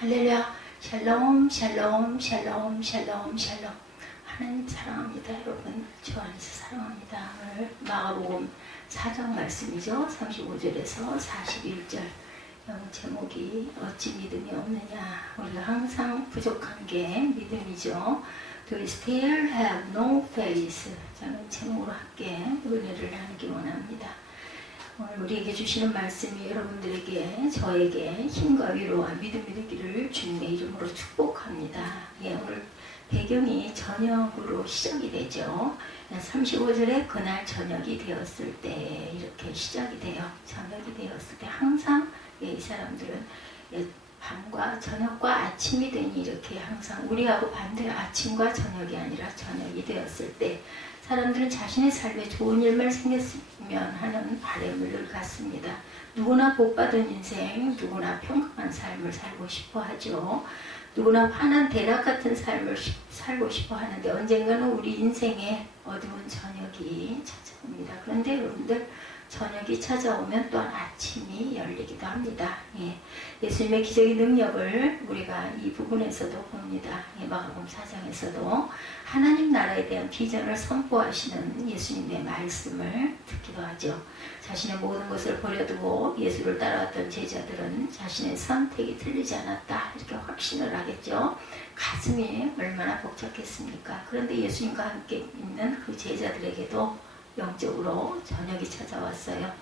할렐루야. 샬롬 샬롬 샬롬 샬롬 샬롬. 하나님 사랑합니다. 여러분 주 안에서 사랑합니다. 오늘 마가복음 4장 말씀이죠. 35절에서 41절. 제목이 어찌 믿음이 없느냐. 우리가 항상 부족한 게 믿음이죠. Do we still have no faith? 저는 제목으로 함께 은혜를 나누기 원합니다. 오늘 우리에게 주시는 말씀이 여러분들에게 저에게 힘과 위로와 믿음이 되기를 주님의 이름으로 축복합니다. 오늘 배경이 저녁으로 시작이 되죠. 35절에 그날 저녁이 되었을 때 이렇게 시작이 돼요. 저녁이 되었을 때 항상 이 사람들은 밤과 저녁과 아침이 되니 이렇게 항상 우리하고 반대로 아침과 저녁이 아니라 저녁이 되었을 때 사람들은 자신의 삶에 좋은 일만 생겼으면 하는 바람을 갖습니다. 누구나 복받은 인생, 누구나 평강한 삶을 살고 싶어 하죠. 누구나 환한 대낮 같은 삶을 살고 싶어 하는데 언젠가는 우리 인생에 어두운 저녁이 찾아옵니다. 그런데 여러분들 저녁이 찾아오면 또한 아침이 열리기도 합니다. 예수님의 기적의 능력을 우리가 이 부분에서도 봅니다. 마가복음 4장에서도 하나님 나라에 대한 비전을 선포하시는 예수님의 말씀을 듣기도 하죠. 자신의 모든 것을 버려두고 예수를 따라왔던 제자들은 자신의 선택이 틀리지 않았다 이렇게 확신을 하겠죠. 가슴이 얼마나 벅찼겠습니까? 그런데 예수님과 함께 있는 그 제자들에게도 영적으로 저녁이 찾아왔어요.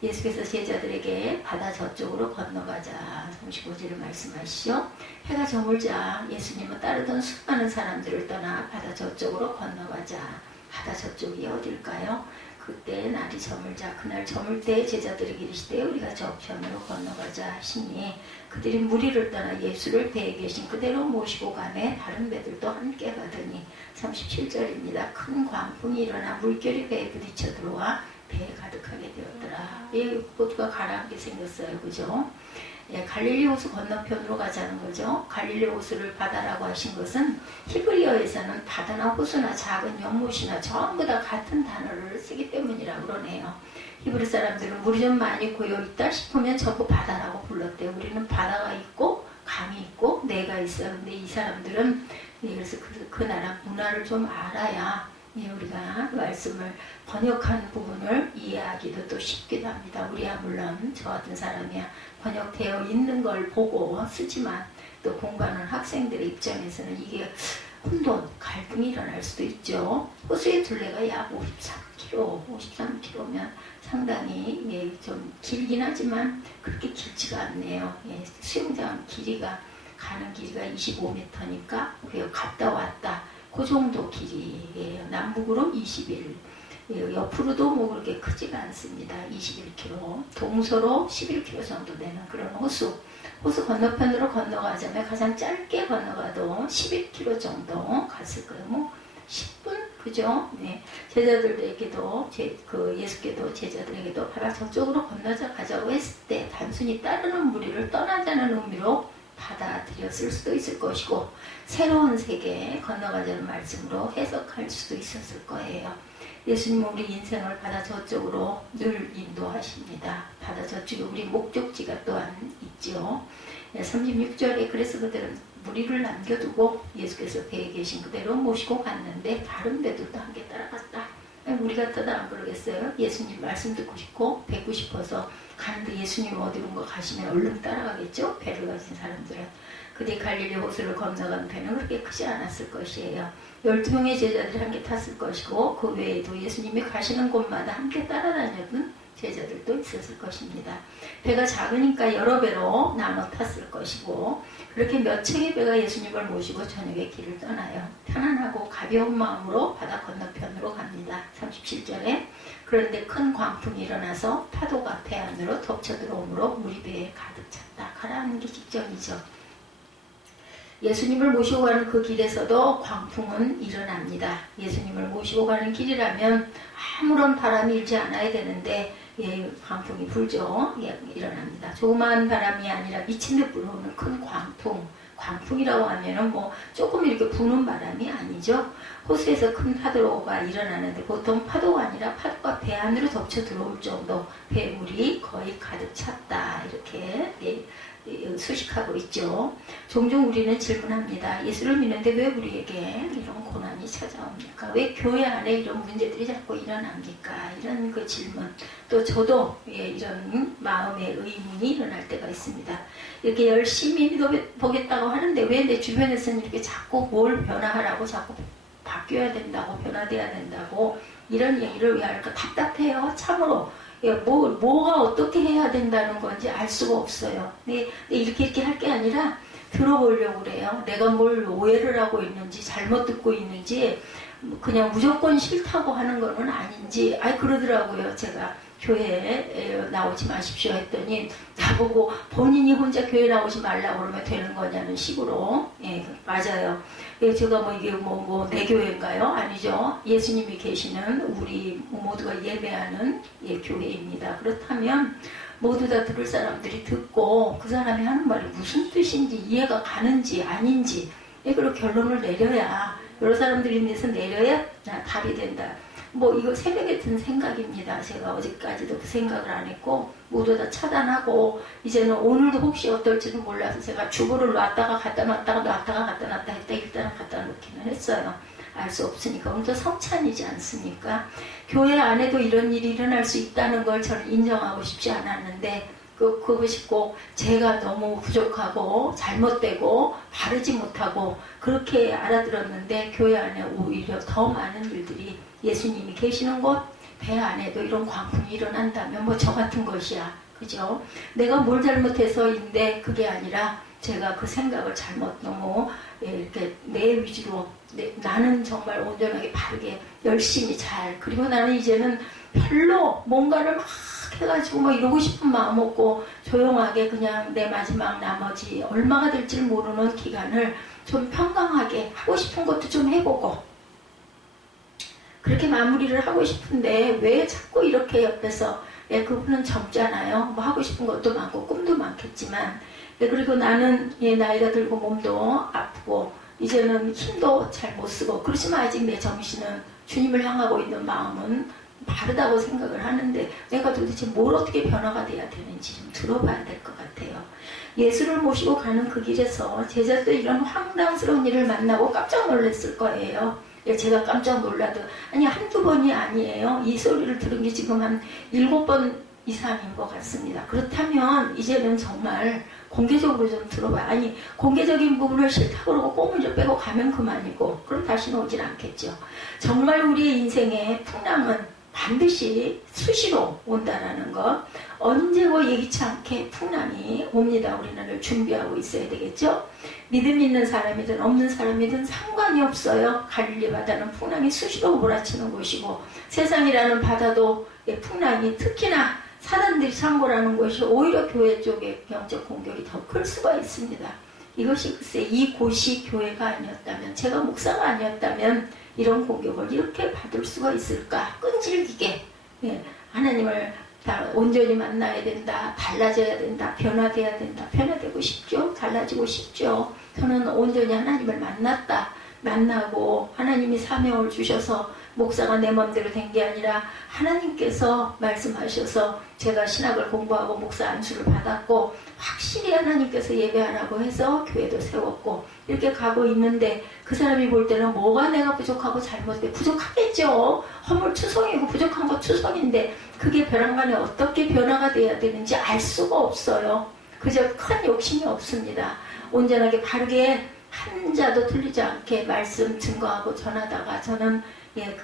예수께서 제자들에게 바다 저쪽으로 건너가자 35절을 말씀하시죠. 해가 저물자 예수님은 따르던 수많은 사람들을 떠나 바다 저쪽으로 건너가자. 바다 저쪽이 어딜까요? 그때 날이 저물자 그날 저물 때 제자들에게 이르시되 우리가 저편으로 건너가자 하시니 그들이 무리를 떠나 예수를 배에 계신 그대로 모시고 가매 다른 배들도 함께 가더니 37절입니다. 큰 광풍이 일어나 물결이 배에 부딪혀 들어와 배에 가득하게 되었더라. 모두가 가라앉게 생겼어요. 그죠? 갈릴리 호수 건너편으로 가자는 거죠. 갈릴리 호수를 바다라고 하신 것은 히브리어에서는 바다나 호수나 작은 연못이나 전부 다 같은 단어를 쓰기 때문이라고 그러네요. 히브리 사람들은 물이 좀 많이 고여있다 싶으면 전부 바다라고 불렀대요. 우리는 바다가 있고 강이 있고 내가 있어요. 근데 이 사람들은 그래서 그 나라 문화를 좀 알아야 우리가 말씀을 번역한 부분을 이해하기도 또 쉽기도 합니다. 우리야 물론 저 같은 사람이야 번역되어 있는 걸 보고 쓰지만 또 공부하는 학생들의 입장에서는 이게 혼돈, 갈등이 일어날 수도 있죠. 호수의 둘레가 약 53km 상당히 좀 길긴 하지만 그렇게 길지가 않네요. 수영장 길이가 가는 길이가 25m니까 갔다 왔다 그 정도 길이에요. 남북으로 21. 옆으로도 뭐 그렇게 크지가 않습니다. 21km. 동서로 11km 정도 되는 그런 호수. 호수 건너편으로 건너가자면 가장 짧게 건너가도 11km 정도 갔을 거예요. 뭐 10분? 그죠? 제자들에게도 예수께도 제자들에게도 바다 저쪽으로 건너자 가자고 했을 때 단순히 따르는 무리를 떠나자는 의미로 받아들였을 수도 있을 것이고 새로운 세계에 건너가자는 말씀으로 해석할 수도 있었을 거예요. 예수님은 우리 인생을 바다 저쪽으로 늘 인도하십니다. 바다 저쪽에 우리 목적지가 또한 있죠. 36절에 그래서 그들은 무리를 남겨두고 예수께서 배에 계신 그대로 모시고 갔는데 다른 배들도 함께 따라갔다. 우리 같아도 안 그러겠어요? 예수님 말씀 듣고 싶고 뵙고 싶어서 가는데 예수님 어디론가 가시면 얼른 따라가겠죠? 배를 가진 사람들은. 그때 갈릴리 호수를 건너간 배는 그렇게 크지 않았을 것이에요. 12명의 제자들이 함께 탔을 것이고 그 외에도 예수님이 가시는 곳마다 함께 따라다녔던 제자들도 있었을 것입니다. 배가 작으니까 여러 배로 나눠 탔을 것이고 그렇게 몇 척의 배가 예수님을 모시고 저녁에 길을 떠나요. 편안하고 가벼운 마음으로 바다 건너편으로 갑니다. 37절에 그런데 큰 광풍이 일어나서 파도가 배 안으로 덮쳐 들어오므로 물이 배에 가득 찼다. 가라앉기 직전이죠. 예수님을 모시고 가는 그 길에서도 광풍은 일어납니다. 예수님을 모시고 가는 길이라면 아무런 바람이 일지 않아야 되는데 광풍이 불죠. 일어납니다. 조그마한 바람이 아니라 미친 듯 불어오는 큰 광풍. 광풍이라고 하면은 뭐 조금 이렇게 부는 바람이 아니죠. 호수에서 큰 파도가 일어나는데 보통 파도가 아니라 파도가 배 안으로 덮쳐 들어올 정도 배물이 거의 가득 찼다. 이렇게 수식하고 있죠. 종종 우리는 질문합니다. 예수를 믿는데 왜 우리에게 이런 고난이 찾아옵니까? 왜 교회 안에 이런 문제들이 자꾸 일어납니까? 이런 그 질문. 또 저도 이런 마음의 의문이 일어날 때가 있습니다. 이렇게 열심히 믿어보겠다고 하는데 왜 내 주변에서는 이렇게 자꾸 뭘 변화하라고 자꾸 바뀌어야 된다고 변화돼야 된다고 이런 얘기를 왜 할까? 답답해요. 참으로. 뭐가 어떻게 해야 된다는 건지 알 수가 없어요. 근데 이렇게 할 게 아니라 들어보려고 그래요. 내가 뭘 오해를 하고 있는지 잘못 듣고 있는지 그냥 무조건 싫다고 하는 거는 아닌지 그러더라고요. 제가 교회에 나오지 마십시오 했더니 나보고 본인이 혼자 교회 나오지 말라고 그러면 되는 거냐는 식으로. 맞아요. 제가 이게 내 교회인가요? 아니죠. 예수님이 계시는 우리 모두가 예배하는 교회입니다. 그렇다면 모두 다 들을 사람들이 듣고 그 사람이 하는 말이 무슨 뜻인지 이해가 가는지 아닌지 그리고 결론을 내려야 여러 사람들이 인해서 내려야 답이 된다. 이거 새벽에 든 생각입니다. 제가 어제까지도 그 생각을 안 했고 모두 다 차단하고 이제는 오늘도 혹시 어떨지는 몰라서 제가 주보를 놨다가 갖다 놨다가 놨다가 갖다 놨다 했다 일단은 갖다 놓기는 했어요. 알 수 없으니까. 오늘도 성찬이지 않습니까? 교회 안에도 이런 일이 일어날 수 있다는 걸 저는 인정하고 싶지 않았는데 그것이 꼭 제가 너무 부족하고 잘못되고 바르지 못하고 그렇게 알아들었는데 교회 안에 오히려 더 많은 일들이 예수님이 계시는 곳 배 안에도 이런 광풍이 일어난다면 저 같은 것이야. 그죠? 내가 뭘 잘못해서인데 그게 아니라 제가 그 생각을 잘못 너무 이렇게 내 위주로 나는 정말 온전하게 바르게 열심히 그리고 나는 이제는 별로 뭔가를 막 해가지고 이러고 싶은 마음 없고 조용하게 그냥 내 마지막 나머지 얼마가 될지 모르는 기간을 좀 평강하게 하고 싶은 것도 좀 해보고 그렇게 마무리를 하고 싶은데 왜 자꾸 이렇게 옆에서 그분은 젊잖아요. 하고 싶은 것도 많고 꿈도 많겠지만 그리고 나는 나이가 들고 몸도 아프고 이제는 힘도 잘 못 쓰고 그렇지만 아직 내 정신은 주님을 향하고 있는 마음은 바르다고 생각을 하는데 내가 도대체 뭘 어떻게 변화가 돼야 되는지 좀 들어봐야 될 것 같아요. 예수를 모시고 가는 그 길에서 제자도 이런 황당스러운 일을 만나고 깜짝 놀랐을 거예요. 제가 깜짝 놀라도 한두 번이 아니에요. 이 소리를 들은 게 지금 한 7번 이상인 것 같습니다. 그렇다면 이제는 정말 공개적으로 좀 들어봐요. 공개적인 부분을 싫다고 그러고 꽁무니를 빼고 가면 그만이고 그럼 다시는 오질 않겠죠. 정말 우리의 인생의 풍랑은 반드시 수시로 온다라는 것. 언제고 예기치 않게 풍랑이 옵니다. 우리는 준비하고 있어야 되겠죠. 믿음 있는 사람이든 없는 사람이든 상관이 없어요. 갈릴리 바다는 풍랑이 수시로 몰아치는 곳이고 세상이라는 바다도 풍랑이 특히나 사람들이 상고라는 것이 오히려 교회 쪽의 영적 공격이 더 클 수가 있습니다. 이것이 글쎄 이곳이 교회가 아니었다면 제가 목사가 아니었다면 이런 공격을 이렇게 받을 수가 있을까? 끈질기게 하나님을 다 온전히 만나야 된다. 달라져야 된다. 변화돼야 된다. 변화되고 싶죠. 달라지고 싶죠. 저는 온전히 하나님을 만나고 하나님이 사명을 주셔서 목사가 내 마음대로 된 게 아니라 하나님께서 말씀하셔서 제가 신학을 공부하고 목사 안수를 받았고 확실히 하나님께서 예배하라고 해서 교회도 세웠고 이렇게 가고 있는데 그 사람이 볼 때는 뭐가 내가 부족하고 잘못돼 부족하겠죠. 허물투성이고 부족한 거 투성인데 그게 벼랑간에 어떻게 변화가 돼야 되는지 알 수가 없어요. 그저 큰 욕심이 없습니다. 온전하게 바르게 한 자도 틀리지 않게 말씀 증거하고 전하다가 저는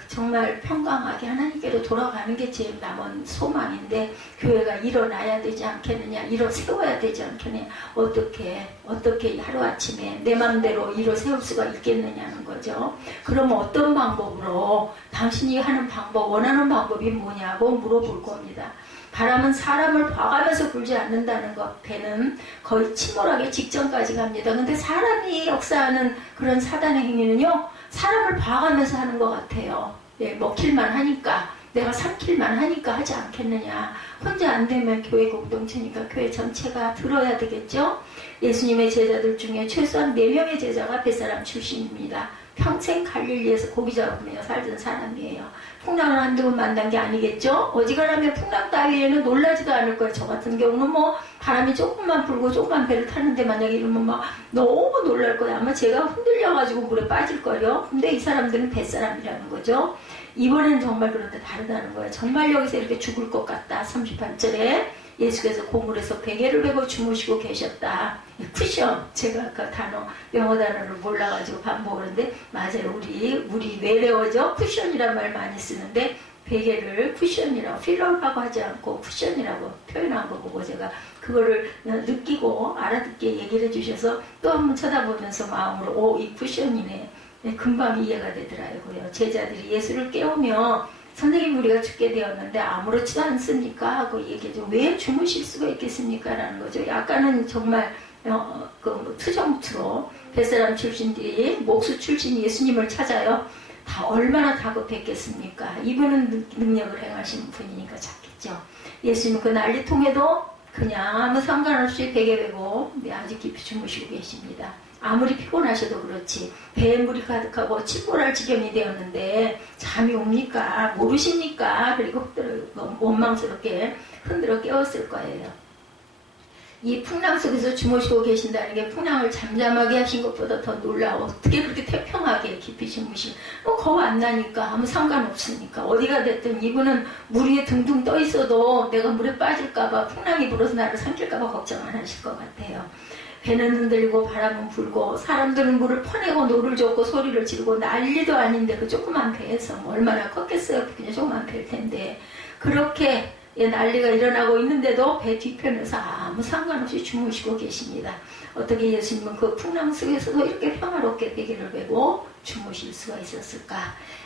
정말 평강하게 하나님께로 돌아가는 게 제 남은 소망인데 교회가 일어나야 되지 않겠느냐, 세워야 되지 않겠느냐, 어떻게 하루아침에 내 맘대로 세울 수가 있겠느냐는 거죠. 그러면 어떤 방법으로 당신이 하는 방법, 원하는 방법이 뭐냐고 물어볼 겁니다. 바람은 사람을 봐가면서 불지 않는다는 것, 배는 거의 침몰하기 직전까지 갑니다. 근데 사람이 역사하는 그런 사단의 행위는요, 사람을 봐가면서 하는 것 같아요. 먹힐만 하니까, 내가 삼킬만 하니까 하지 않겠느냐. 혼자 안 되면 교회 공동체니까 교회 전체가 들어야 되겠죠. 예수님의 제자들 중에 최소한 4명의 제자가 뱃사람 출신입니다. 평생 갈릴리에서 고기 잡으며 살던 사람이에요. 풍랑을 한두 번 만난 게 아니겠죠? 어지간하면 풍랑 따위에는 놀라지도 않을 거예요. 저 같은 경우는 뭐 바람이 조금만 불고 조금만 배를 타는데 만약에 이러면 막 너무 놀랄 거예요. 아마 제가 흔들려가지고 물에 빠질 거예요. 근데 이 사람들은 뱃사람이라는 거죠. 이번에는 정말 그런데 다르다는 거예요. 정말 여기서 이렇게 죽을 것 같다. 38절에 예수께서 고물에서 베개를 베고 주무시고 계셨다. 쿠션, 제가 아까 영어 단어를 몰라가지고 반복하는데 맞아요. 우리 외래어죠. 쿠션이란 말 많이 쓰는데 베개를 쿠션이라고 필러라고 하지 않고 쿠션이라고 표현한 거 보고 제가 그거를 느끼고 알아듣게 얘기를 해주셔서 또 한번 쳐다보면서 마음으로 이 쿠션이네. 금방 이해가 되더라고요. 제자들이 예수를 깨우며 선생님 우리가 죽게 되었는데 아무렇지도 않습니까? 하고 얘기해줘. 왜 주무실 수가 있겠습니까? 라는 거죠. 약간은 정말 투정투로 뱃사람 출신들이 목수 출신 예수님을 찾아요. 다 얼마나 다급했겠습니까? 이분은 능력을 행하시는 분이니까 찾겠죠. 예수님은 그 난리통에도 그냥 아무 상관없이 베개 베고 아주 깊이 주무시고 계십니다. 아무리 피곤하셔도 그렇지 배에 물이 가득하고 침몰할 지경이 되었는데 잠이 옵니까? 모르십니까? 그리고 원망스럽게 흔들어 깨웠을 거예요. 이 풍랑 속에서 주무시고 계신다는 게 풍랑을 잠잠하게 하신 것보다 더 놀라워. 어떻게 그렇게 태평하게 깊이 주무시고 겁 안 나니까 아무 상관없으니까 어디가 됐든 이분은 물 위에 둥둥 떠 있어도 내가 물에 빠질까봐 풍랑이 불어서 나를 삼킬까봐 걱정 안 하실 것 같아요. 배는 흔들리고 바람은 불고 사람들은 물을 퍼내고 노를 젓고 소리를 지르고 난리도 아닌데 그 조그만 배에서 얼마나 컸겠어요. 그냥 조그만 배일 텐데 그렇게 난리가 일어나고 있는데도 배 뒤편에서 아무 상관없이 주무시고 계십니다. 어떻게 예수님은 그 풍랑 속에서도 이렇게 평화롭게 베개를 베고 주무실 수가 있었을까?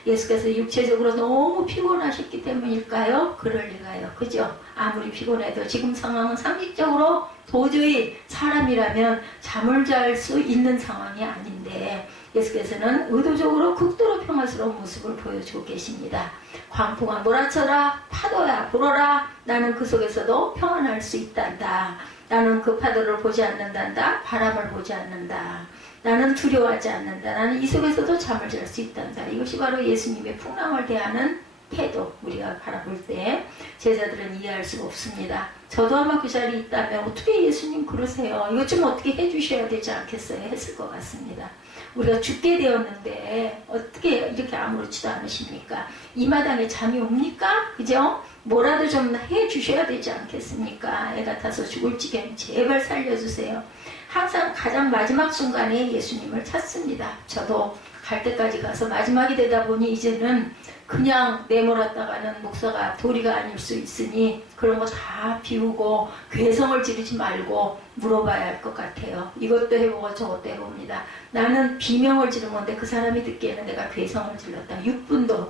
예수께서 육체적으로 너무 피곤하셨기 때문일까요? 그럴 리가요. 그죠? 아무리 피곤해도 지금 상황은 상식적으로 도저히 사람이라면 잠을 잘 수 있는 상황이 아닌데 예수께서는 의도적으로 극도로 평화스러운 모습을 보여주고 계십니다. 광풍아 몰아쳐라, 파도야 불어라, 나는 그 속에서도 평안할 수 있단다. 나는 그 파도를 보지 않는단다. 바람을 보지 않는다. 나는 두려워하지 않는다. 나는 이 속에서도 잠을 잘 수 있단다. 이것이 바로 예수님의 풍랑을 대하는 태도. 우리가 바라볼 때 제자들은 이해할 수가 없습니다. 저도 아마 그 자리에 있다면 어떻게 예수님 그러세요? 이것 좀 어떻게 해주셔야 되지 않겠어요? 했을 것 같습니다. 우리가 죽게 되었는데 어떻게 이렇게 아무렇지도 않으십니까? 이 마당에 잠이 옵니까? 그죠? 뭐라도 좀 해주셔야 되지 않겠습니까? 애 같아서 죽을 지경 제발 살려주세요. 항상 가장 마지막 순간에 예수님을 찾습니다. 저도 갈 때까지 가서 마지막이 되다 보니 이제는 그냥 내몰았다가는 목사가 도리가 아닐 수 있으니 그런 거 다 비우고 괴성을 지르지 말고 물어봐야 할 것 같아요. 이것도 해보고 저것도 해봅니다. 나는 비명을 지른 건데 그 사람이 듣기에는 내가 괴성을 질렀다. 6분도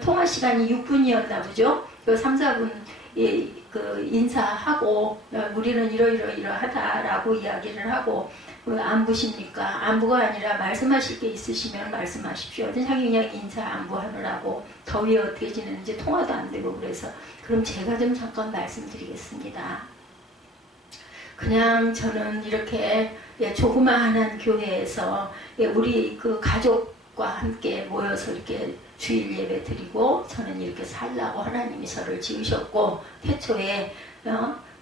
통화 시간이 6분이었나 보죠. 그 3, 4분 그 인사하고 우리는 이러하다라고 이야기를 하고 안부십니까? 안부가 아니라 말씀하실 게 있으시면 말씀하십시오. 자기 그냥 인사 안부하느라고 더위에 어떻게 지내는지 통화도 안 되고 그래서 그럼 제가 좀 잠깐 말씀드리겠습니다. 그냥 저는 이렇게 조그마한 교회에서 우리 그 가족과 함께 모여서 이렇게 주일 예배 드리고 저는 이렇게 살라고 하나님이 저를 지으셨고 태초에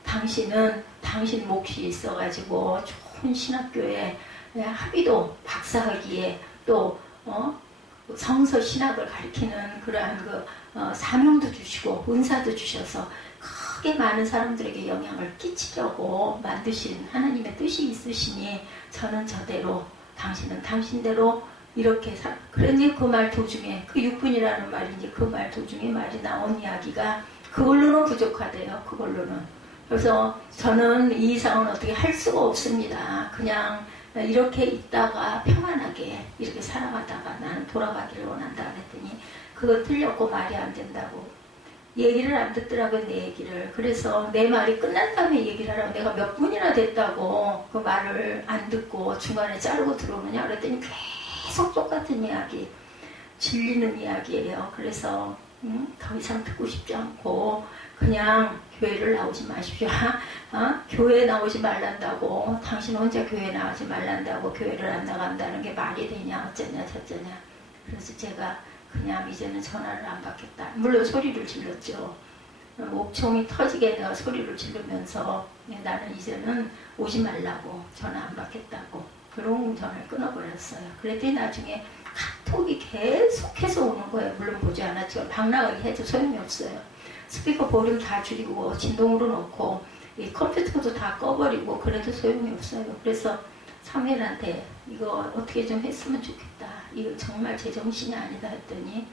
당신은 당신 몫이 있어가지고 좋은 신학교에 합의도 박사학위에 또 성서 신학을 가르치는 그러한 사명도 주시고 은사도 주셔서 크게 많은 사람들에게 영향을 끼치려고 만드신 하나님의 뜻이 있으시니 저는 저대로 당신은 당신대로 이렇게 그러니 그 말 도중에 그 6분이라는 말인지 그 말 도중에 말이 나온 이야기가 그걸로는 부족하대요. 그걸로는. 그래서 저는 이 이상은 어떻게 할 수가 없습니다. 그냥 이렇게 있다가 평안하게 이렇게 살아가다가 나는 돌아가기를 원한다 그랬더니 그거 틀렸고 말이 안 된다고 얘기를 안 듣더라고요. 내 얘기를. 그래서 내 말이 끝난 다음에 얘기를 하라고 내가 몇 분이나 됐다고 그 말을 안 듣고 중간에 자르고 들어오느냐 그랬더니 계속 똑같은 이야기 질리는 이야기예요. 그래서 더 이상 듣고 싶지 않고 그냥 교회를 나오지 마십시오. 교회 나오지 말란다고, 당신 혼자 교회 나오지 말란다고 교회를 안 나간다는 게 말이 되냐, 어쩌냐 저쩌냐. 그래서 제가 그냥 이제는 전화를 안 받겠다. 물론 소리를 질렀죠. 목청이 터지게 내가 소리를 지르면서 나는 이제는 오지 말라고, 전화 안 받겠다고 그런 전화를 끊어버렸어요. 그랬더니 나중에 카톡이 계속해서 오는 거예요. 물론 보지 않았지만 방나가게 해도 소용이 없어요. 스피커 볼륨 다 줄이고 진동으로 놓고 이 컴퓨터도 다 꺼버리고 그래도 소용이 없어요. 그래서 사무엘한테 이거 어떻게 좀 했으면 좋겠다. 이거 정말 제정신이 아니다 했더니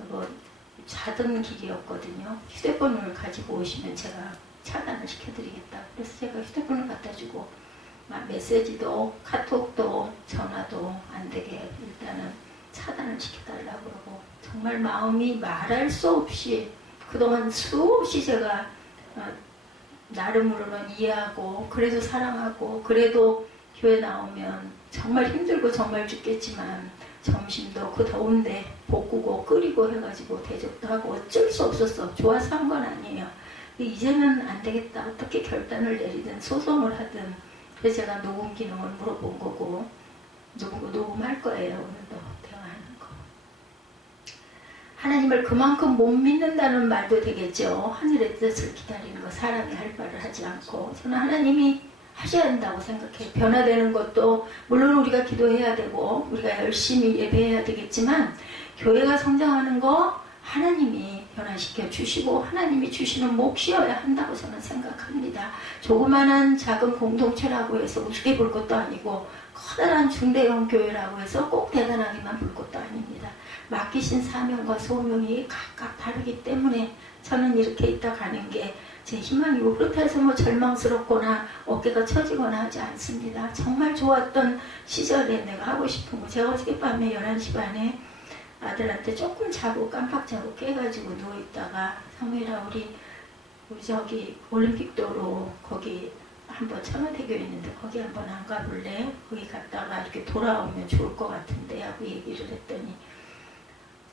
이거 자던 길이었거든요. 휴대폰을 가지고 오시면 제가 차단을 시켜드리겠다. 그래서 제가 휴대폰을 갖다 주고 메시지도 카톡도 전화도 안 되게 일단은 차단을 시켜달라고 그러고, 정말 마음이 말할 수 없이 그동안 수없이 제가 나름으로는 이해하고 그래도 사랑하고 그래도 교회 나오면 정말 힘들고 정말 죽겠지만 점심도 그 더운데 볶고 끓이고 해가지고 대접도 하고 어쩔 수 없었어. 좋아서 한 건 아니에요. 이제는 안 되겠다. 어떻게 결단을 내리든 소송을 하든. 그래서 제가 녹음 기능을 물어본 거고 녹음할 거예요. 오늘도 대화하는 거. 하나님을 그만큼 못 믿는다는 말도 되겠죠. 하늘의 뜻을 기다리는 거, 사람이 할 바를 하지 않고. 저는 하나님이 하셔야 한다고 생각해요. 변화되는 것도 물론 우리가 기도해야 되고 우리가 열심히 예배해야 되겠지만, 교회가 성장하는 거 하나님이 변화시켜 주시고 하나님이 주시는 몫이어야 한다고 저는 생각합니다. 조그마한 작은 공동체라고 해서 우습게 볼 것도 아니고 커다란 중대형 교회라고 해서 꼭 대단하게만 볼 것도 아닙니다. 맡기신 사명과 소명이 각각 다르기 때문에 저는 이렇게 있다 가는 게 제 희망이고, 그렇다 해서 뭐 절망스럽거나 어깨가 처지거나 하지 않습니다. 정말 좋았던 시절에 내가 하고 싶은 거, 제가 어저께밤에 11시 반에 아들한테 조금 자고 깜빡 자고 깨가지고 누워있다가, 사무엘아 우리 저기 올림픽도로 거기 한번 청와대교에 있는데 거기 한번 안 가볼래? 거기 갔다가 이렇게 돌아오면 좋을 것 같은데 하고 얘기를 했더니,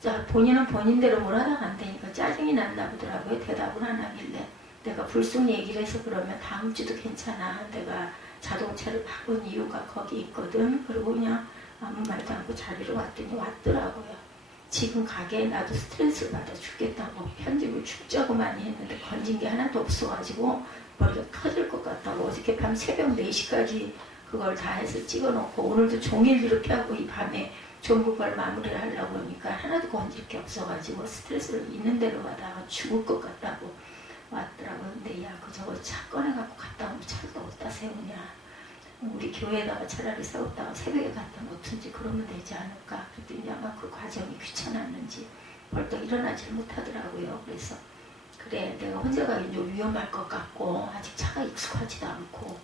자 본인은 본인대로 뭘 하다가 안 되니까 짜증이 났나 보더라고요. 대답을 안 하길래 내가 불쑥 얘기를 해서 그러면 다음 주도 괜찮아. 내가 자동차를 바꾼 이유가 거기 있거든. 그리고 그냥 아무 말도 않고 자리로 왔더니 왔더라고요. 지금 가게 나도 스트레스를 받아 죽겠다고 편집을 죽자고 많이 했는데 건진 게 하나도 없어가지고 머리가 터질 것 같다고 어저께 밤 새벽 4시까지 그걸 다 해서 찍어놓고 오늘도 종일 이렇게 하고 이 밤에 전부 걸 마무리를 하려고 하니까 하나도 건질 게 없어가지고 스트레스를 있는 대로 받아가 죽을 것 같다고 왔더라고요. 근데 야, 저거 차 꺼내갖고 갔다 오면 차를 어디다 세우냐. 우리 교회에다가 차라리 세웠다가 새벽에 갖다 놓든지 그러면 되지 않을까. 그랬더니 아마 그 과정이 귀찮았는지 벌떡 일어나질 못하더라고요. 그래서 그래, 내가 혼자 가긴 좀 위험할 것 같고 아직 차가 익숙하지도 않고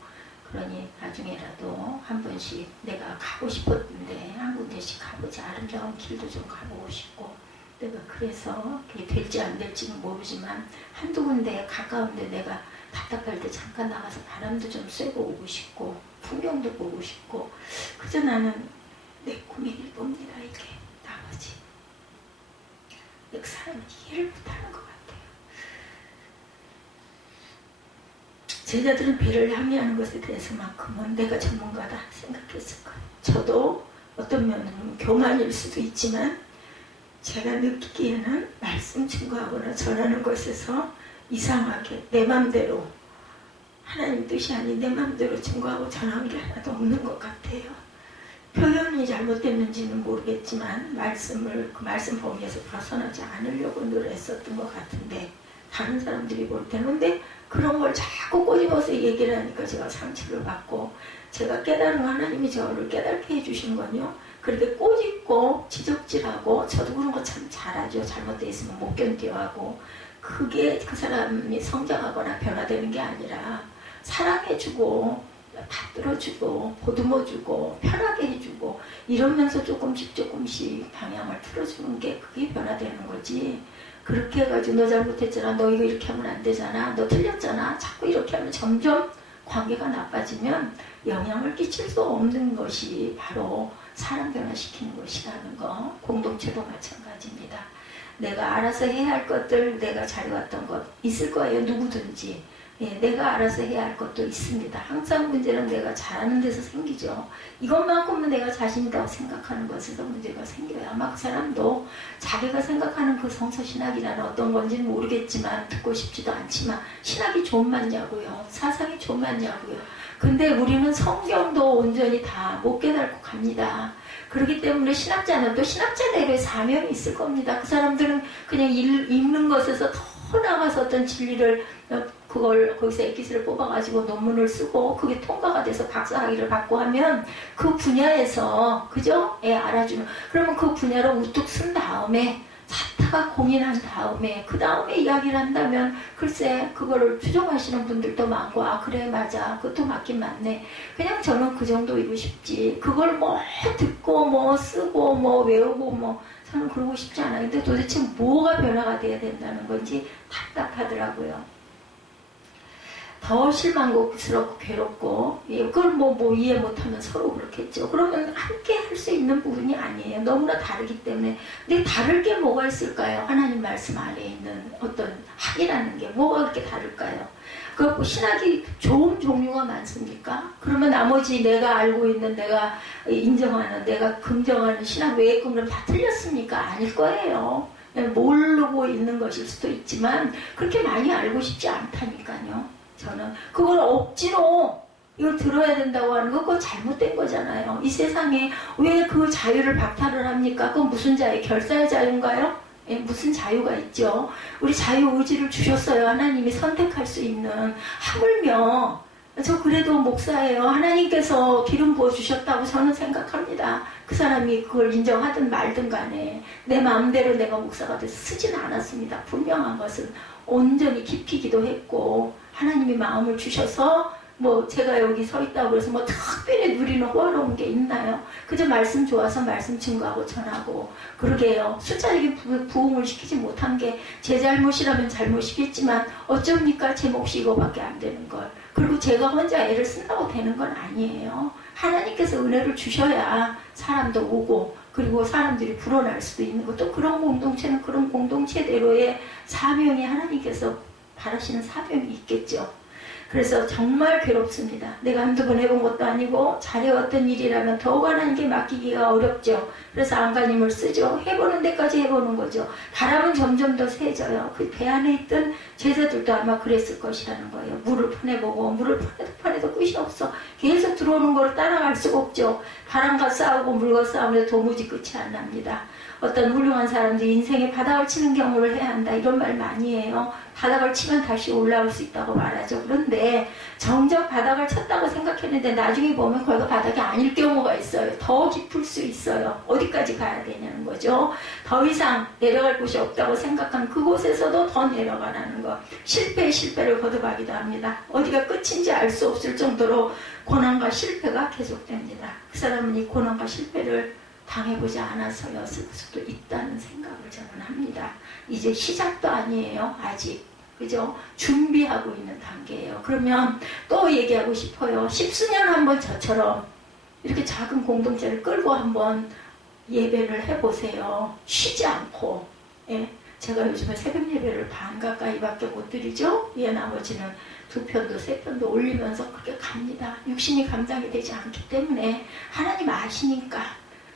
그러니 나중에라도 한 번씩 내가 가고 싶었는데 한 군데씩 가보자. 아름다운 길도 좀 가보고 싶고, 내가 그래서 그게 될지 안 될지는 모르지만 한두 군데 가까운데 내가 답답할 때 잠깐 나가서 바람도 좀 쐬고 오고 싶고 풍경도 보고 싶고, 그저 나는 내 꿈의 일부입니다. 이게 나머지 사람은 이해를 못하는 것 같아요. 제자들은 배를 항해하는 것에 대해서만큼은 내가 전문가다 생각했을 거예요. 저도 어떤 면으로는 교만일 수도 있지만 제가 느끼기에는 말씀 증거하거나 전하는 것에서 이상하게 내 맘대로, 하나님 뜻이 아닌 내 맘대로 증거하고 전한 게 하나도 없는 것 같아요. 표현이 잘못됐는지는 모르겠지만 그 말씀 범위에서 벗어나지 않으려고 늘 애썼던 것 같은데, 다른 사람들이 볼 때는 근데 그런 걸 자꾸 꼬집어서 얘기를 하니까 제가 상처를 받고, 제가 깨달은 하나님이 저를 깨닫게 해주신 건요, 그렇게 꼬집고 지적질하고, 저도 그런 거 참 잘하죠. 잘못되어 있으면 못 견뎌하고, 그게 그 사람이 성장하거나 변화되는 게 아니라 사랑해주고 받들어주고 보듬어주고 편하게 해주고 이러면서 조금씩 방향을 틀어주는 게 그게 변화되는 거지. 그렇게 해가지고 너 잘못했잖아, 너 이거 이렇게 하면 안 되잖아, 너 틀렸잖아, 자꾸 이렇게 하면 점점 관계가 나빠지면 영향을 끼칠 수 없는 것이 바로 사람 변화시키는 것이라는 거. 공동체도 마찬가지입니다. 내가 알아서 해야 할 것들, 내가 잘해왔던 것 있을 거예요. 누구든지. 예, 내가 알아서 해야 할 것도 있습니다. 항상 문제는 내가 잘하는 데서 생기죠. 이것만큼은 내가 자신이라고 생각하는 것에서 문제가 생겨요. 아마 그 사람도 자기가 생각하는 그 성서신학이라는 어떤 건지는 모르겠지만 듣고 싶지도 않지만 신학이 좀 맞냐고요. 사상이 좀 맞냐고요. 근데 우리는 성경도 온전히 다 못 깨닫고 갑니다. 그렇기 때문에 신학자는 또 신학자들의 사명이 있을 겁니다. 그 사람들은 그냥 읽는 것에서 더 나가서 어떤 진리를 그걸 거기서 엑기스를 뽑아가지고 논문을 쓰고 그게 통과가 돼서 박사학위를 받고 하면 그 분야에서 그죠? 예, 알아주는 그러면 그 분야로 우뚝 쓴 다음에 자타가 공인한 다음에 그 다음에 이야기를 한다면 글쎄 그거를 추종하시는 분들도 많고 아 그래 맞아 그것도 맞긴 맞네 그냥 저는 그 정도이고 싶지 그걸 뭐 듣고 뭐 쓰고 뭐 외우고 뭐 저는 그러고 싶지 않아요. 근데 도대체 뭐가 변화가 돼야 된다는 건지 답답하더라고요. 더 실망스럽고 괴롭고 그걸 뭐 이해 못하면 서로 그렇겠죠. 그러면 함께 할 수 있는 부분이 아니에요. 너무나 다르기 때문에. 근데 다를 게 뭐가 있을까요? 하나님 말씀 안에 있는 어떤 학이라는 게 뭐가 그렇게 다를까요? 그 신학이 좋은 종류가 많습니까? 그러면 나머지 내가 알고 있는 내가 인정하는 내가 긍정하는 신학 외의 꿈은 다 틀렸습니까? 아닐 거예요. 모르고 있는 것일 수도 있지만 그렇게 많이 알고 싶지 않다니까요. 저는 그걸 억지로 이걸 들어야 된다고 하는 거 그거 잘못된 거잖아요. 이 세상에 왜 그 자유를 박탈을 합니까? 그건 무슨 자유? 결사의 자유인가요? 예, 무슨 자유가 있죠? 우리 자유의지를 주셨어요. 하나님이 선택할 수 있는. 하물며 저 그래도 목사예요. 하나님께서 기름 부어주셨다고 저는 생각합니다. 그 사람이 그걸 인정하든 말든 간에 내 마음대로 내가 목사가 돼서 쓰진 않았습니다. 분명한 것은 온전히 깊이 기도했고 하나님이 마음을 주셔서 뭐 제가 여기 서 있다고 해서 뭐 특별히 누리는 호화로운 게 있나요? 그저 말씀 좋아서 말씀 증거하고 전하고 그러게요. 숫자적인 부흥을 시키지 못한 게 제 잘못이라면 잘못이겠지만 어쩝니까? 제 몫이 이거밖에 안 되는 걸. 그리고 제가 혼자 애를 쓴다고 되는 건 아니에요. 하나님께서 은혜를 주셔야 사람도 오고 그리고 사람들이 불어날 수도 있는 것도 그런 공동체는 그런 공동체대로의 사명이 하나님께서 바라시는 사명이 있겠죠. 그래서 정말 괴롭습니다. 내가 한두 번 해본 것도 아니고 잘해왔던 일이라면 더욱 하나님께 맡기기가 어렵죠. 그래서 안가님을 쓰죠. 해보는 데까지 해보는 거죠. 바람은 점점 더 세져요. 그 배 안에 있던 제자들도 아마 그랬을 것이라는 거예요. 물을 퍼내보고 물을 퍼내도 끝이 없어. 계속 들어오는 걸 따라갈 수가 없죠. 바람과 싸우고 물과 싸우면 도무지 끝이 안 납니다. 어떤 훌륭한 사람들이 인생에 바닥을 치는 경우를 해야 한다 이런 말 많이 해요. 바닥을 치면 다시 올라올 수 있다고 말하죠. 그런데 정작 바닥을 쳤다고 생각했는데 나중에 보면 거기가 바닥이 아닐 경우가 있어요. 더 깊을 수 있어요. 어디까지 가야 되냐는 거죠. 더 이상 내려갈 곳이 없다고 생각한 그곳에서도 더 내려가라는 거. 실패의 실패를 거듭하기도 합니다. 어디가 끝인지 알 수 없을 정도로 고난과 실패가 계속됩니다. 그 사람은 이 고난과 실패를 당해보지 않아서였을 수도 있다는 생각을 저는 합니다. 이제 시작도 아니에요. 아직. 그죠? 준비하고 있는 단계예요. 그러면 또 얘기하고 싶어요. 10수년 한번 저처럼 이렇게 작은 공동체를 끌고 한번 예배를 해보세요. 쉬지 않고. 예? 제가 요즘에 새벽 예배를 반 가까이밖에 못 드리죠? 예, 나머지는 2편도 3편도 올리면서 그렇게 갑니다. 육신이 감당이 되지 않기 때문에 하나님 아시니까.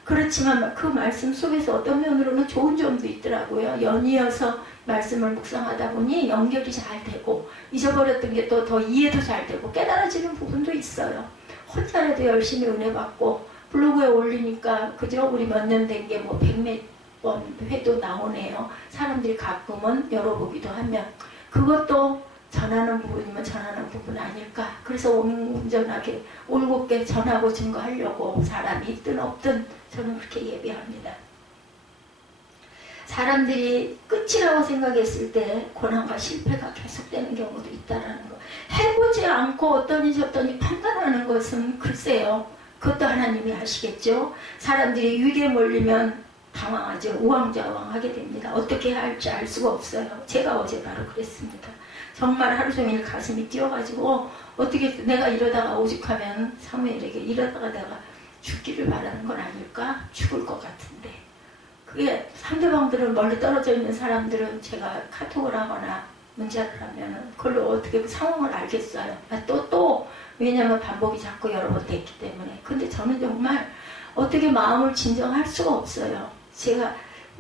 그렇지만 그 말씀 속에서 어떤 면으로는 좋은 점도 있더라고요. 연이어서 말씀을 묵상하다 보니 연결이 잘 되고 잊어버렸던 게 또 더 이해도 잘 되고 깨달아지는 부분도 있어요. 혼자라도 열심히 은혜 받고 블로그에 올리니까 그죠? 우리 몇 년 된 게 뭐 100몇 번 회도 나오네요. 사람들이 가끔은 열어보기도 하면 그것도 전하는 부분이면 전하는 부분 아닐까. 그래서 온전하게 올곧게 전하고 증거하려고 사람이 있든 없든 저는 그렇게 예배합니다. 사람들이 끝이라고 생각했을 때 고난과 실패가 계속되는 경우도 있다는 거. 해보지 않고 어떠니 저떠니 판단하는 것은 글쎄요. 그것도 하나님이 아시겠죠. 사람들이 위기에 몰리면 당황하죠. 우왕좌왕하게 됩니다. 어떻게 해야 할지 알 수가 없어요. 제가 어제 바로 그랬습니다. 정말 하루 종일 가슴이 뛰어가지고 어떻게 내가 이러다가 오죽하면 사무엘에게 이러다가 내가 죽기를 바라는 건 아닐까? 죽을 것 같은데. 그게 상대방들은 멀리 떨어져 있는 사람들은 제가 카톡을 하거나 문자를 하면은 그걸로 어떻게 상황을 알겠어요. 왜냐면 반복이 자꾸 여러 번 됐기 때문에. 근데 저는 정말 어떻게 마음을 진정할 수가 없어요. 제가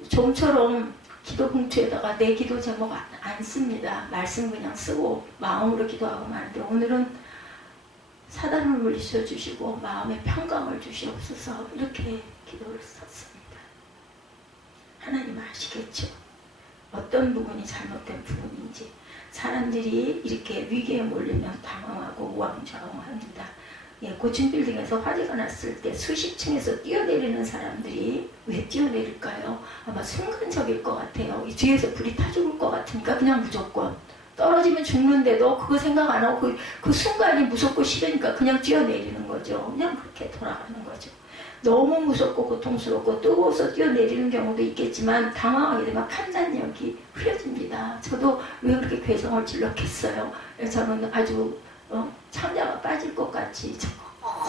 좀처럼 기도 봉투에다가 내 기도 제목 안 씁니다. 말씀 그냥 쓰고 마음으로 기도하고 마는데 오늘은 사단을 물리쳐 주시고 마음의 평강을 주시옵소서 이렇게 기도를 썼습니다. 하나님 아시겠죠? 어떤 부분이 잘못된 부분인지. 사람들이 이렇게 위기에 몰리면 당황하고 우왕좌왕합니다. 고층 빌딩에서 화재가 났을 때 수십 층에서 뛰어내리는 사람들이 왜 뛰어내릴까요? 아마 순간적일 것 같아요. 이 뒤에서 불이 타 죽을 것 같으니까 그냥 무조건 떨어지면 죽는데도 그거 생각 안 하고 그 순간이 무섭고 싫으니까 그냥 뛰어내리는 거죠. 그냥 그렇게 돌아가는 거죠. 너무 무섭고 고통스럽고 뜨거워서 뛰어내리는 경우도 있겠지만 당황하게 되면 판단력이 흐려집니다. 저도 왜 그렇게 괴성을 질렀겠어요. 저는 아주 창자가 빠질 것 같이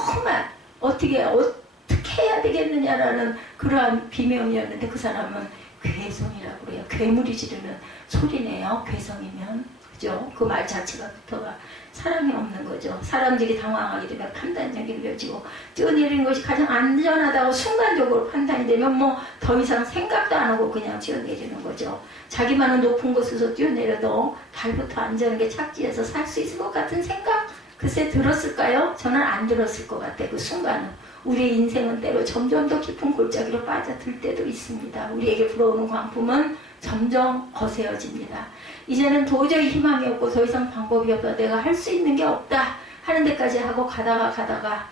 정말 어떻게 해야 되겠느냐라는 그러한 비명이었는데 그 사람은 괴성이라고 그래요. 괴물이 지르는 소리네요. 괴성이면. 그죠? 그 말 자체가부터가 사람이 없는 거죠. 사람들이 당황하게 되면 판단력이 느려지고 뛰어내리는 것이 가장 안전하다고 순간적으로 판단이 되면 뭐 더 이상 생각도 안 하고 그냥 뛰어내리는 거죠. 자기만은 높은 곳에서 뛰어내려도 발부터 안전한 게 착지해서 살 수 있을 것 같은 생각? 글쎄 들었을까요? 저는 안 들었을 것 같아요. 그 순간은. 우리의 인생은 때로 점점 더 깊은 골짜기로 빠져들 때도 있습니다. 우리에게 불어오는 광풍은 점점 거세어집니다. 이제는 도저히 희망이 없고 더 이상 방법이 없다. 내가 할 수 있는 게 없다. 하는 데까지 하고 가다가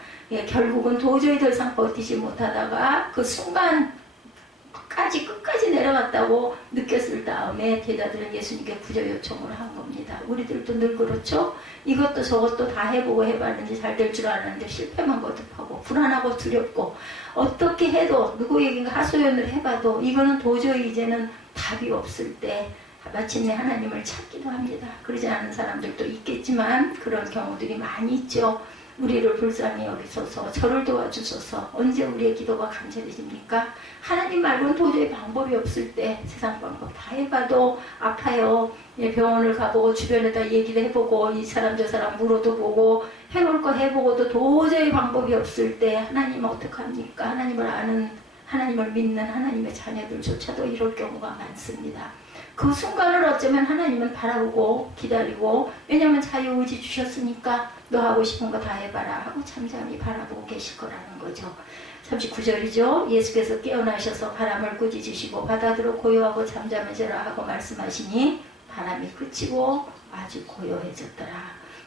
결국은 도저히 더 이상 버티지 못하다가 그 끝까지 내려갔다고 느꼈을 다음에 제자들은 예수님께 구조 요청을 한 겁니다. 우리들도 늘 그렇죠? 이것도 저것도 다 해보고 해봤는지 잘 될 줄 알았는데 실패만 거듭하고 불안하고 두렵고 어떻게 해도 누구에게가 하소연을 해봐도 이거는 도저히 이제는 답이 없을 때 마침내 하나님을 찾기도 합니다. 그러지 않은 사람들도 있겠지만 그런 경우들이 많이 있죠. 우리를 불쌍히 여기소서, 저를 도와주소서. 언제 우리의 기도가 간절해집니까? 하나님 말고는 도저히 방법이 없을 때 세상 방법 다 해봐도 아파요. 병원을 가보고 주변에다 얘기를 해보고 이 사람 저 사람 물어도 보고 해볼 거 해보고도 도저히 방법이 없을 때 하나님 어떡합니까? 하나님을 아는, 하나님을 믿는 하나님의 자녀들조차도 이럴 경우가 많습니다. 그 순간을 어쩌면 하나님은 바라보고 기다리고, 왜냐하면 자유의지 주셨으니까 너 하고 싶은 거 다 해봐라 하고 잠잠히 바라보고 계실 거라는 거죠. 39절이죠. 예수께서 깨어나셔서 바람을 꾸짖으시고 바다들어 고요하고 잠잠해져라 하고 말씀하시니 바람이 그치고 아주 고요해졌더라.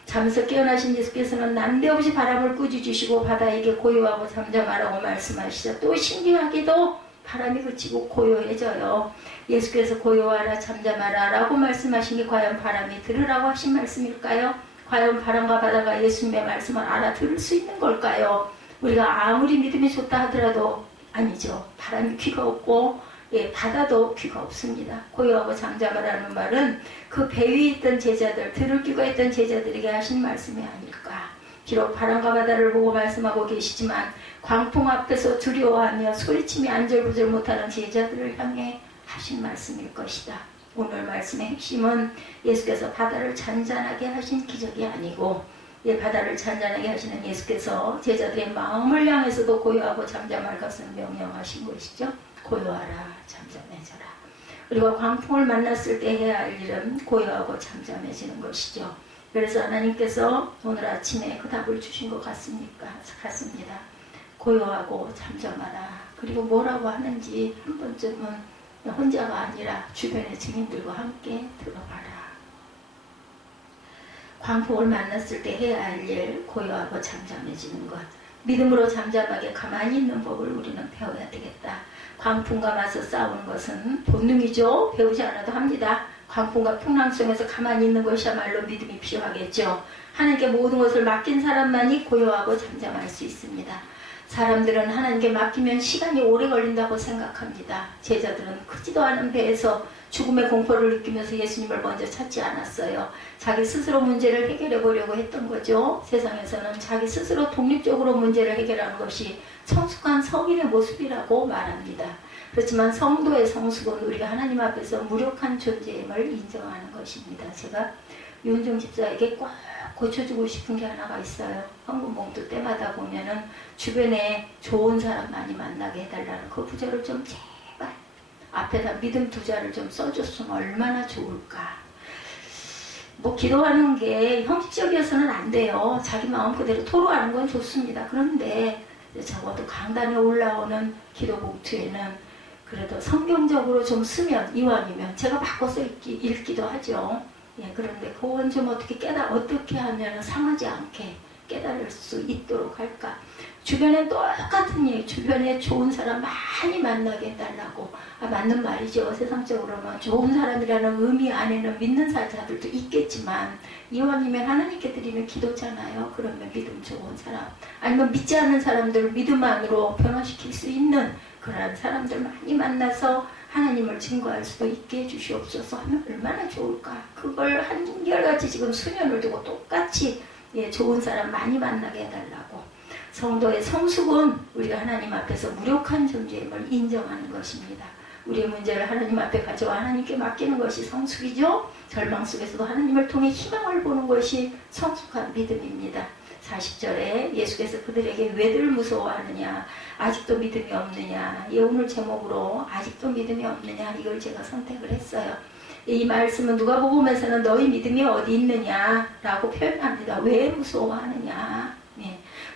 잠에서 깨어나신 예수께서는 난데없이 바람을 꾸짖으시고 바다에게 고요하고 잠잠하라고 말씀하시자 또 신기하게도 바람이 그치고 고요해져요. 예수께서 고요하라 잠잠하라 라고 말씀하신 게 과연 바람이 들으라고 하신 말씀일까요? 과연 바람과 바다가 예수님의 말씀을 알아들을 수 있는 걸까요? 우리가 아무리 믿음이 좋다 하더라도 아니죠. 바람이 귀가 없고 바다도 귀가 없습니다. 고요하고 잠잠하라는 말은 그 배 위에 있던 제자들, 들을 귀가 있던 제자들에게 하신 말씀이 아닐까. 비록 바람과 바다를 보고 말씀하고 계시지만 광풍 앞에서 두려워하며 소리치며 안절부절 못하는 제자들을 향해 하신 말씀일 것이다. 오늘 말씀의 핵심은 예수께서 바다를 잔잔하게 하신 기적이 아니고 바다를 잔잔하게 하시는 예수께서 제자들의 마음을 향해서도 고요하고 잠잠할 것을 명령하신 것이죠. 고요하라 잠잠해져라. 그리고 광풍을 만났을 때 해야 할 일은 고요하고 잠잠해지는 것이죠. 그래서 하나님께서 오늘 아침에 그 답을 주신 것 같습니다. 고요하고 잠잠하라. 그리고 뭐라고 하는지 한 번쯤은 혼자가 아니라 주변의 증인들과 함께 들어봐라. 광풍을 만났을 때 해야 할 일, 고요하고 잠잠해지는 것. 믿음으로 잠잠하게 가만히 있는 법을 우리는 배워야 되겠다. 광풍과 맞서 싸우는 것은 본능이죠. 배우지 않아도 합니다. 광풍과 풍랑 속에서 가만히 있는 것이야말로 믿음이 필요하겠죠. 하나님께 모든 것을 맡긴 사람만이 고요하고 잠잠할 수 있습니다. 사람들은 하나님께 맡기면 시간이 오래 걸린다고 생각합니다. 제자들은 크지도 않은 배에서 죽음의 공포를 느끼면서 예수님을 먼저 찾지 않았어요. 자기 스스로 문제를 해결해 보려고 했던 거죠. 세상에서는 자기 스스로 독립적으로 문제를 해결하는 것이 성숙한 성인의 모습이라고 말합니다. 그렇지만 성도의 성숙은 우리가 하나님 앞에서 무력한 존재임을 인정하는 것입니다. 제가 윤정 집사에게 꼭 고쳐주고 싶은 게 하나가 있어요. 헌금 봉투 때마다 보면은 주변에 좋은 사람 많이 만나게 해달라는 그 구절을 좀 제발 앞에다 믿음 두 자를 좀 써줬으면 얼마나 좋을까. 뭐 기도하는 게 형식적이어서는 안 돼요. 자기 마음 그대로 토로하는 건 좋습니다. 그런데 적어도 강단에 올라오는 기도 봉투에는 그래도 성경적으로 좀 쓰면, 이왕이면 제가 바꿔서 읽기도 하죠. 예, 그런데 그건 좀 어떻게 하면 상하지 않게 깨달을 수 있도록 할까. 주변에 똑같은 얘기, 주변에 좋은 사람 많이 만나게 해달라고. 맞는 말이죠. 세상적으로는 좋은 사람이라는 의미 안에는 믿는 사람들도 있겠지만, 이왕이면 하나님께 드리는 기도잖아요. 그러면 믿음 좋은 사람, 아니면 믿지 않는 사람들을 믿음 안으로 변화시킬 수 있는 그런 사람들 많이 만나서 하나님을 증거할 수도 있게 해주시옵소서 하면 얼마나 좋을까. 그걸 한결같이 지금 수년을 두고 똑같이 좋은 사람 많이 만나게 해달라고. 성도의 성숙은 우리가 하나님 앞에서 무력한 존재임을 인정하는 것입니다. 우리의 문제를 하나님 앞에 가져와 하나님께 맡기는 것이 성숙이죠. 절망 속에서도 하나님을 통해 희망을 보는 것이 성숙한 믿음입니다. 40절에 예수께서 그들에게 왜들 무서워하느냐, 아직도 믿음이 없느냐, 오늘 제목으로 아직도 믿음이 없느냐, 이걸 제가 선택을 했어요. 이 말씀은 누가복음에서는 너희 믿음이 어디 있느냐라고 표현합니다. 왜 무서워하느냐.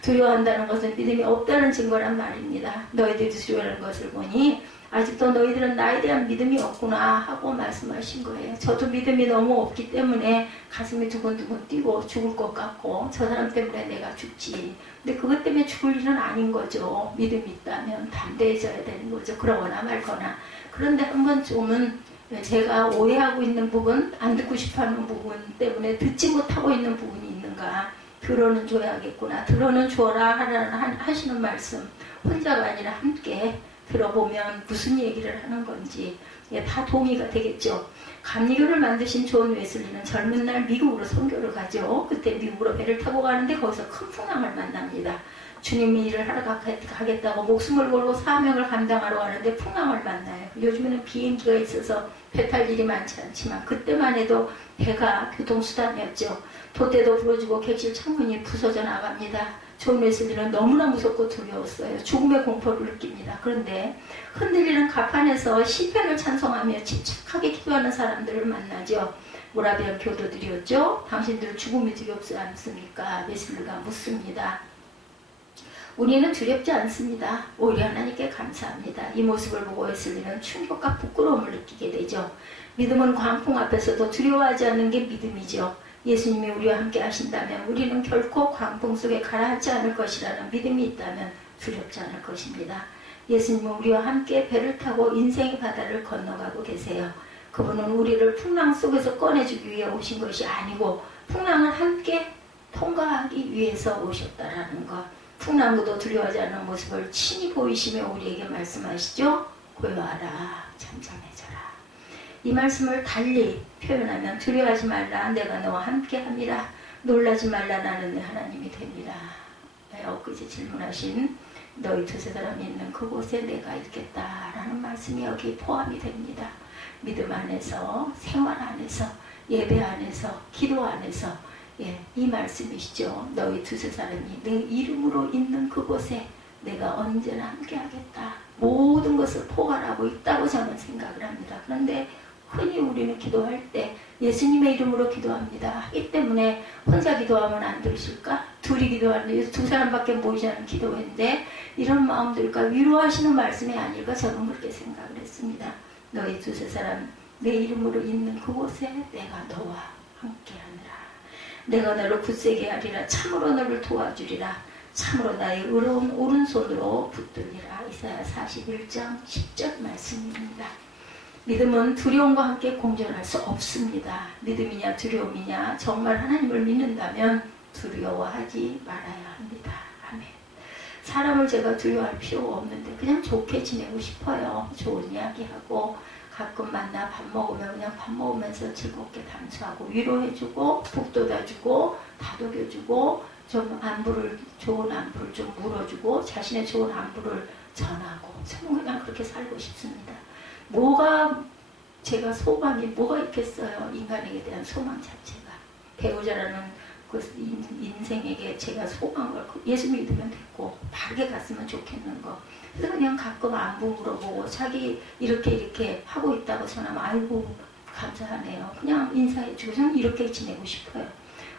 두려워한다는 것은 믿음이 없다는 증거란 말입니다. 너희들이 두려워하는 것을 보니 아직도 너희들은 나에 대한 믿음이 없구나 하고 말씀하신 거예요. 저도 믿음이 너무 없기 때문에 가슴이 두근두근 뛰고 죽을 것 같고 저 사람 때문에 내가 죽지. 근데 그것 때문에 죽을 일은 아닌 거죠. 믿음이 있다면 담대해져야 되는 거죠. 그러거나 말거나. 그런데 한 번쯤은 제가 오해하고 있는 부분, 안 듣고 싶어하는 부분 때문에 듣지 못하고 있는 부분이 있는가. 들어는 줘야겠구나. 들어는 주어라 하시는 말씀. 혼자가 아니라 함께 들어보면 무슨 얘기를 하는 건지 다 동의가 되겠죠. 감리교를 만드신 존 웨슬리는 젊은 날 미국으로 선교를 가죠. 그때 미국으로 배를 타고 가는데 거기서 큰 풍랑을 만납니다. 주님이 일을 하러 가겠다고 목숨을 걸고 사명을 감당하러 가는데 풍랑을 만나요. 요즘에는 비행기가 있어서 배 탈 일이 많지 않지만 그때만 해도 배가 교통수단이었죠. 돛대도 부러지고 객실 창문이 부서져 나갑니다. 존 웨슬리는 너무나 무섭고 두려웠어요. 죽음의 공포를 느낍니다. 그런데 흔들리는 가판에서 시편을 찬송하며 집착하게 기도하는 사람들을 만나죠. 모라비안 교도들이었죠. 당신들 죽음이 두렵지 않습니까? 웨슬리가 묻습니다. 우리는 두렵지 않습니다. 오히려 하나님께 감사합니다. 이 모습을 보고 웨슬리는 충격과 부끄러움을 느끼게 되죠. 믿음은 광풍 앞에서도 두려워하지 않는 게 믿음이죠. 예수님이 우리와 함께 하신다면 우리는 결코 광풍 속에 가라앉지 않을 것이라는 믿음이 있다면 두렵지 않을 것입니다. 예수님은 우리와 함께 배를 타고 인생의 바다를 건너가고 계세요. 그분은 우리를 풍랑 속에서 꺼내주기 위해 오신 것이 아니고 풍랑을 함께 통과하기 위해서 오셨다라는 것. 풍랑도 두려워하지 않는 모습을 친히 보이시며 우리에게 말씀하시죠. 고요하라, 잠잠해져라. 이 말씀을 달리 표현하면 두려워하지 말라, 내가 너와 함께함이라. 놀라지 말라, 나는 내 하나님이 됩니다. 엊그제 질문하신 너희 두세 사람이 있는 그곳에 내가 있겠다라는 말씀이 여기 포함이 됩니다. 믿음 안에서, 생활 안에서, 예배 안에서, 기도 안에서 이 말씀이시죠. 너희 두세 사람이 내 이름으로 있는 그곳에 내가 언제나 함께하겠다. 모든 것을 포괄하고 있다고 저는 생각을 합니다. 그런데 흔히 우리는 기도할 때 예수님의 이름으로 기도합니다. 하기 때문에 혼자 기도하면 안 들으실까? 둘이 기도하는데 두 사람밖에 모이지 않은 기도회인데 이런 마음들과 위로하시는 말씀이 아닐까 저는 그렇게 생각을 했습니다. 너희 두세 사람 내 이름으로 있는 그곳에 내가 너와 함께하느라. 내가 너를 굳세게 하리라. 참으로 너를 도와주리라. 참으로 나의 의로운 오른손으로 붙들리라. 이사야 41장 10절 말씀입니다. 믿음은 두려움과 함께 공존할 수 없습니다. 믿음이냐 두려움이냐 정말 하나님을 믿는다면 두려워하지 말아야 합니다. 아멘. 사람을 제가 두려워할 필요가 없는데 그냥 좋게 지내고 싶어요. 좋은 이야기하고 가끔 만나 밥 먹으면 그냥 밥 먹으면서 즐겁게 담소하고 위로해주고 북돋아주고 다독여주고 좀 좋은 안부를 좀 물어주고 자신의 좋은 안부를 전하고 저는 그냥 그렇게 살고 싶습니다. 제가 소망이 뭐가 있겠어요. 인간에게 대한 소망 자체가. 배우자라는 그 인생에게 제가 소망을 예수 믿으면 됐고 바르게 갔으면 좋겠는 거. 그래서 그냥 가끔 안부 물어보고 자기 이렇게 하고 있다고 전하면 아이고 감사하네요. 그냥 인사해주고 저는 이렇게 지내고 싶어요.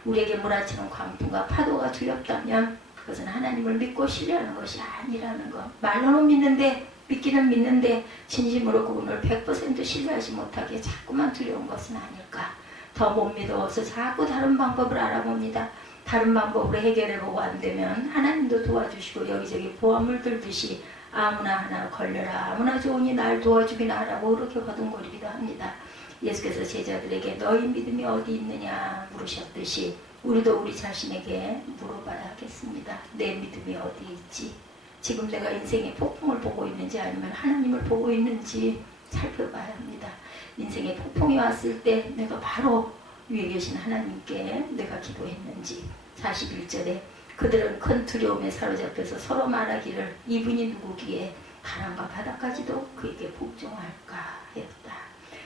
우리에게 몰아치는 광풍과 파도가 두렵다면 그것은 하나님을 믿고 신뢰하는 것이 아니라는 것. 말로는 믿는데 믿기는 믿는데 진심으로 그분을 100% 신뢰하지 못하게 자꾸만 두려운 것은 아닐까. 더 못 믿어서 자꾸 다른 방법을 알아봅니다. 다른 방법으로 해결해보고 안 되면 하나님도 도와주시고 여기저기 보험을 들듯이 아무나 하나 걸려라 아무나 좋으니 날 도와주기나 하라고 그렇게 거둥거리기도 합니다. 예수께서 제자들에게 너희 믿음이 어디 있느냐 물으셨듯이 우리도 우리 자신에게 물어봐야 하겠습니다. 내 믿음이 어디 있지? 지금 내가 인생의 폭풍을 보고 있는지 아니면 하나님을 보고 있는지 살펴봐야 합니다. 인생의 폭풍이 왔을 때 내가 바로 위에 계신 하나님께 내가 기도했는지. 41절에 그들은 큰 두려움에 사로잡혀서 서로 말하기를 이분이 누구기에 바람과 바다까지도 그에게 복종할까 했다.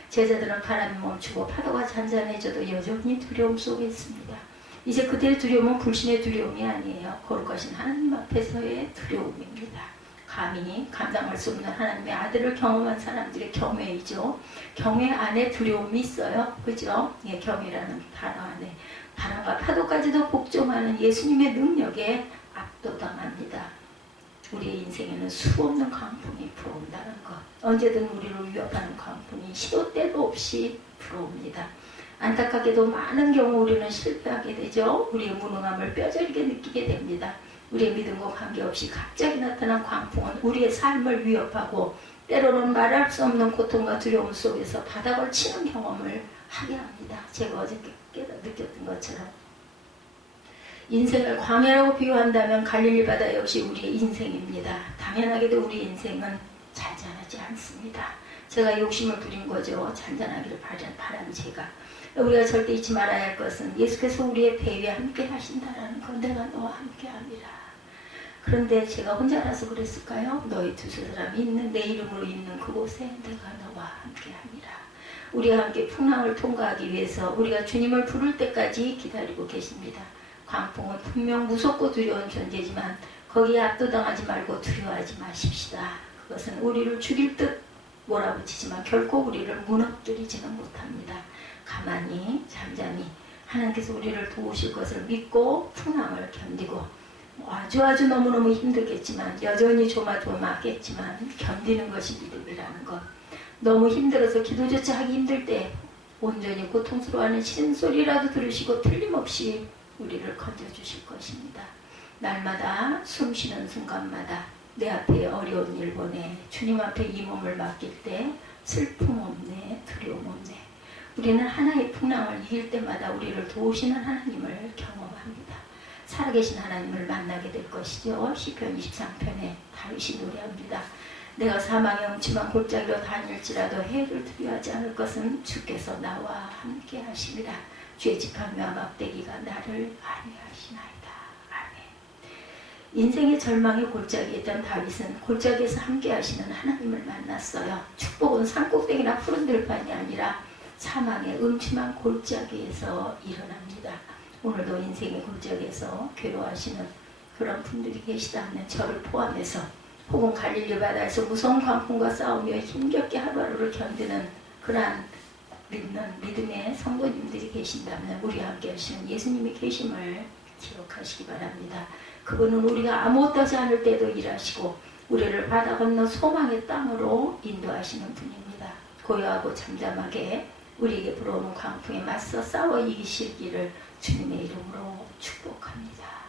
제자들은 바람이 멈추고 파도가 잔잔해져도 여전히 두려움 속에 있습니다. 이제 그들의 두려움은 불신의 두려움이 아니에요. 거룩하신 하나님 앞에서의 두려움입니다. 감히 감당할 수 없는 하나님의 아들을 경험한 사람들의 경외이죠. 경외 안에 두려움이 있어요. 그죠? 예, 경외라는 단어 안에 바람과 파도까지도 복종하는 예수님의 능력에 압도당합니다. 우리의 인생에는 수없는 광풍이 불어온다는 것. 언제든 우리를 위협하는 광풍이 시도 때도 없이 불어옵니다. 안타깝게도 많은 경우 우리는 실패하게 되죠. 우리의 무능함을 뼈저리게 느끼게 됩니다. 우리의 믿음과 관계없이 갑자기 나타난 광풍은 우리의 삶을 위협하고 때로는 말할 수 없는 고통과 두려움 속에서 바닥을 치는 경험을 하게 합니다. 제가 어저께 느꼈던 것처럼 인생을 광야라고 비유한다면 갈릴리 바다 역시 우리의 인생입니다. 당연하게도 우리 인생은 잔잔하지 않습니다. 제가 욕심을 부린 거죠. 잔잔하기를 바란 제가. 우리가 절대 잊지 말아야 할 것은 예수께서 우리의 배에 함께 하신다라는 것. 내가 너와 함께 함이라. 그런데 제가 혼자라서 그랬을까요? 너희 두세 사람이 있는 내 이름으로 있는 그곳에 내가 너와 함께 함이라. 우리와 함께 풍랑을 통과하기 위해서 우리가 주님을 부를 때까지 기다리고 계십니다. 광풍은 분명 무섭고 두려운 존재지만 거기에 압도당하지 말고 두려워하지 마십시다. 그것은 우리를 죽일 듯 몰아붙이지만 결코 우리를 무너뜨리지는 못합니다. 가만히 잠잠히 하나님께서 우리를 도우실 것을 믿고 풍랑을 견디고 아주 너무너무 힘들겠지만 여전히 조마조마하겠지만 견디는 것이 믿음이라는 것. 너무 힘들어서 기도조차 하기 힘들 때 온전히 고통스러워하는 신소리라도 들으시고 틀림없이 우리를 건져주실 것입니다. 날마다 숨쉬는 순간마다 내 앞에 어려운 일 보내 주님 앞에 이 몸을 맡길 때 슬픔 없네 두려움 없네. 우리는 하나의 풍랑을 이길 때마다 우리를 도우시는 하나님을 경험합니다. 살아계신 하나님을 만나게 될 것이죠. 시편 23편에 다윗이 노래합니다. 내가 사망의 음침한 골짜기로 다닐지라도 해를 두려워하지 않을 것은 주께서 나와 함께 하심이라. 주의 지팡이와 막대기가 나를 안위하시나이다. 아멘. 인생의 절망의 골짜기에 있던 다윗은 골짜기에서 함께 하시는 하나님을 만났어요. 축복은 산꼭대기나 푸른 들판이 아니라 사망의 음침한 골짜기에서 일어납니다. 오늘도 인생의 골짜기에서 괴로워하시는 그런 분들이 계시다면 저를 포함해서 혹은 갈릴리 바다에서 무서운 광풍과 싸우며 힘겹게 하루하루를 견디는 그러한 믿음의 성도님들이 계신다면 우리와 함께 하시는 예수님이 계심을 기억하시기 바랍니다. 그분은 우리가 아무것도 하지 않을 때도 일하시고 우리를 바다 건너 소망의 땅으로 인도하시는 분입니다. 고요하고 잠잠하게 우리에게 불어오는 광풍에 맞서 싸워 이기시기를 주님의 이름으로 축복합니다.